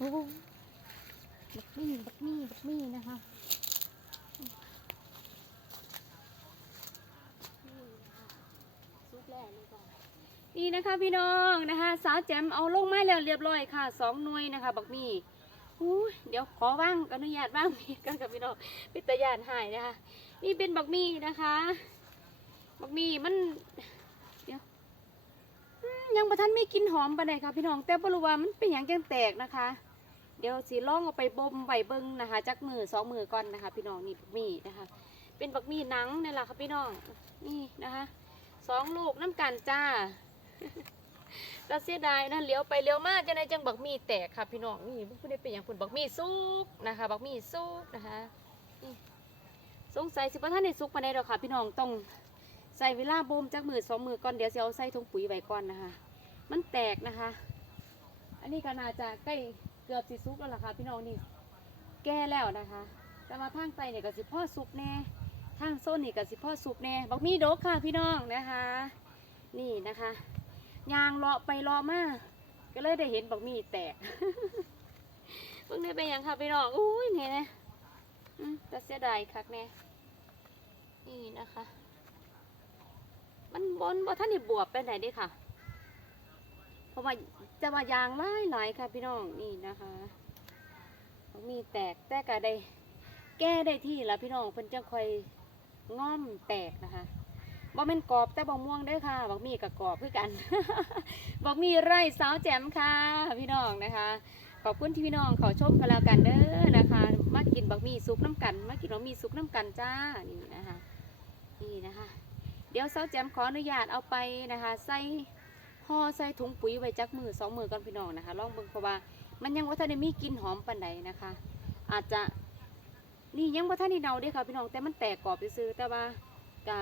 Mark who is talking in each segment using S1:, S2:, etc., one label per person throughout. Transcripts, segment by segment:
S1: บักมี่บักมี่บักมี่นะคะนี่นะคะพี่น้องนะคะสาวแจมเอาลงไม้แล้วเรียบร้อยค่ะสองหน่วยนะคะ บักมี่หูยเดี๋ยวขอว่างอนุญาตว่างมีกันกับพี่น้องพิตยานหายนะคะนี่เป็นบักมี่นะคะ บักมี่มันเดี๋ยวยังประทันไม่กินหอมปานใดค่ะพี่น้องแต่บรู้ว่ามันเป็นอย่างจังแตกนะคะ เดี๋ยวสีล่องเอาไปบ่มไว้เบิ้งนะคะจักมือสองมือก่อนนะคะ พี่น้องนี่บักมี่นะคะ เป็นบักมี่หนังนี่แหละค่ะพี่น้องนี่นะคะสองลูกน้ำกันจ้าแต่เสียดายนะเลี้ยวไปเลี้ยวมาจะในจังบักมี่แตกค่ะพี่น้องนี่พูดได้เป็นอย่างคุณบักมี่ซุกนะคะ บักมี่ซุกนะคะสงสัยสิบ่ท่านในซุกมาได้ดอกค่ะ พี่น้องต้องใส่เวลาบ่มจักมือสองมือก่อนเดี๋ยวจะเอาใส่ถุงปุ๋ยไว้ก่อนนะคะ มันแตกนะคะ อันนี้ก็น่าจะใกล้ เกือบสิซุกแล้วล่ะค่ะพี่น้องนี่แก่แล้วนะคะ แต่มาทางไตเนี่ยก็สิพ่อซุกแน่ทางโซนนี่ก็สิพ่อซุกแน่บักมีดกค่ะพี่น้องนะคะ นี่นะคะยางเลาะไปเลาะมาก็เลยได้เห็นบักมีแตกเพิ่งได้ไปยังค่ะพี่น้องอุ้ยเนี่ยนะอืมแต่เสียดายคักแน่นี่นะคะ มันบนบ่ท่านนี่บวบไปไหนด้ค่ะ ว่าจะว่ายางหลายหลายค่ะพี่น้องนี่นะคะมีแตกแต่ก็ได้แก้ได้ที่ละพี่น้องเพิ่นจังค่อยง่อมแตกนะคะบ่แม่นกรอบแต่บ่ม่วงเด้อค่ะบักมีกับกรอบคือกันบักมีไร่สาวแจมค่ะ พี่น้องนะคะ ขอบคุณที่พี่น้องเขาชมกันแล้วกันเด้อนะคะ มากินบักมีซุปน้ำกัน มากินบักมีซุปน้ำกันจ้านี่นะคะนี่นะคะ เดี๋ยวสาวแจมขออนุญาตเอาไปนะคะ ใส่ ห่อใส่ถุงปุ๋ยไว้จักมือสองมือก่อนพี่น้องนะคะลองเบิ่งเพราะว่ามันยังว่าท่านได้มีกลิ่นหอมปานใดนะคะ อาจจะนี่ยังว่าท่านได้เนาเด้อค่ะพี่น้องแต่มันแตกกรอบซื่อๆแต่ว่ากะ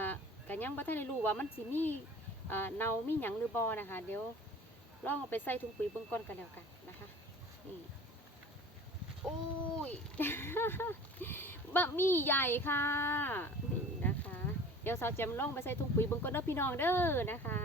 S1: กะยังว่าท่านได้รู้ว่ามันสิมีอ่าเนามีหยังหรือบ่นะคะ เดี๋ยวลองเอาไปใส่ถุงปุ๋ยเบิ่งก่อนกันแล้วกันนะคะนี่โอ้ยบะหมี่ใหญ่ค่ะนี่นะคะ เดี๋ยวสาวแจมลองไปใส่ถุงปุ๋ยเบิ่งก่อนเด้อพี่น้องเด้อนะคะ